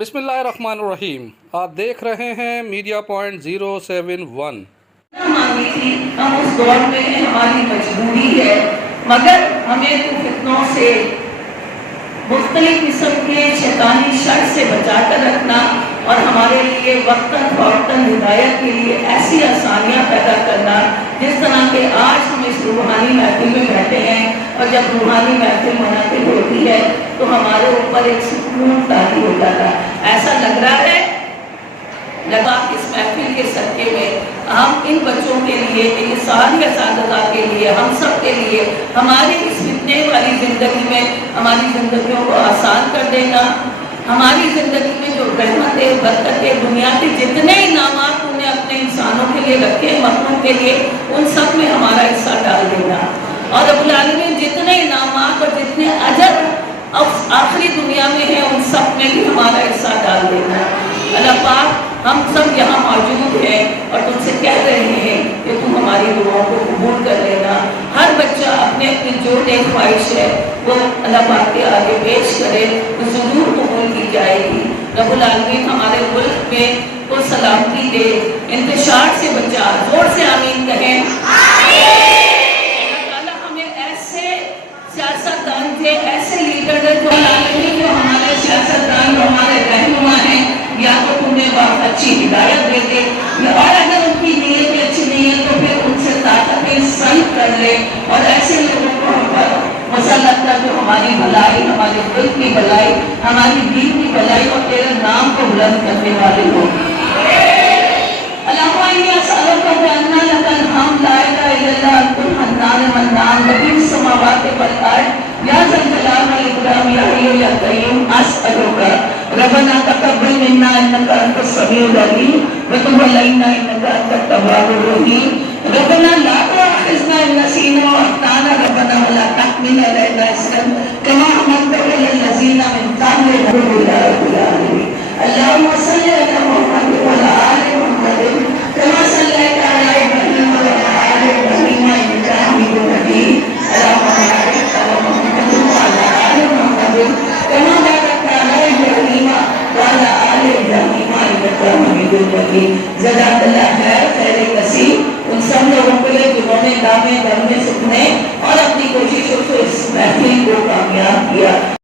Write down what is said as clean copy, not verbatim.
بسم اللہ الرحمن الرحیم، آپ دیکھ رہے ہیں میڈیا پوائنٹ 071۔ مانگی تھی ہم اس دور میں ہماری مجبوری ہے، مگر ہمیں فتنوں سے مختلف قسم کے شیطانی شر سے بچا کر رکھنا اور ہمارے لیے وقتاً فوقتاً ہدایت کے لیے ایسی آسانیاں پیدا کرنا، جس طرح کہ آج ہم اس روحانی محفل میں بیٹھے ہیں، اور جب روحانی محفل منعقد ہوتی ہے تو ہمارے اوپر ایک سکون طاری ہو جاتا ہے۔ ایسا لگ رہا ہے لگا اس محفل کے صدقے میں ہم ان بچوں کے لیے، یہ ساری اساتذہ کے لیے، ہم سب کے لیے ہماری اس فتنے والی زندگی میں ہماری زندگیوں کو آسان کر دینا، ہماری زندگی میں جو رحمتیں برکتیں دنیا کے جتنے انعامات انہیں اپنے انسانوں کے لیے رکھے، مخلوق کے لیے، ان سب میں ہمارا حصہ ڈال دینا، اور رب العالمین جتنے انعامات اور جتنے اجر آخری دنیا میں ہیں ان سب میں بھی ہمارا حصہ ڈال دینا۔ اللہ پاک ہم سب یہاں موجود ہیں اور تم سے کہہ رہے ہیں کہ تم ہماری دعاؤں کو قبول کر لینا۔ ہر بچہ اپنے اپنی جو نیک خواہش ہے وہ اللہ پاک کے آگے پیش کرے تو ضرور قبول کی جائے گی۔ رب العالمین ہمارے ملک میں کو سلامتی دے، انتشار سے بچا، زور سے آمین کہیں۔ اللہ تعالیٰ ہمیں ایسے سیاستدان دے، ایسے لیڈر دے جو ہمارے سیاستدان جو ہمارے رہنما ہیں، یا تو تمہیں بہت اچھی ہدایت دے دے، اور اگر ان کی نیت اچھی نہیں ہے تو پھر ان سے طاقتیں سلب کر لے، اور ایسے لوگوں کو ہم پر مسلط کر جو ہماری بھلائی، ہمارے ملک کی بھلائی، ہماری دین کی بھلائی اور تیرے نام کو بلند کرنے والے لوگ۔ اللہم انی اسألک بأن لک الحمد لا الہ الا اللہ انت الحنان المنان بدیع السماوات والارض یا ذا الجلال والاکرام یا حی یا قیوم اسألک ربنا تقبل منا انک انت السمیع العلیم وتب علینا انک انت التواب الرحیم ربنا لا تؤاخذنا ان نسینا واخطانا ربنا ولا تحمل علینا اصرا کما حملته علی الذین من قبلنا رب العالمین۔ اللہم صل علی محمد وعلی آل محمد كما صليت على إبراهيم وعلى آل إبراهيم إنك حميد مجيد اللهم بارك على محمد وعلى آل محمد كما باركت على إبراهيم وعلى آل إبراهيم إنك حميد مجيد۔ جزاک اللہ خیر کثیر ان سب لوگوں کے لیے جنہوں نے دامے سکھنے اور اپنی کوششوں سے اس محفل کو کامیاب کیا۔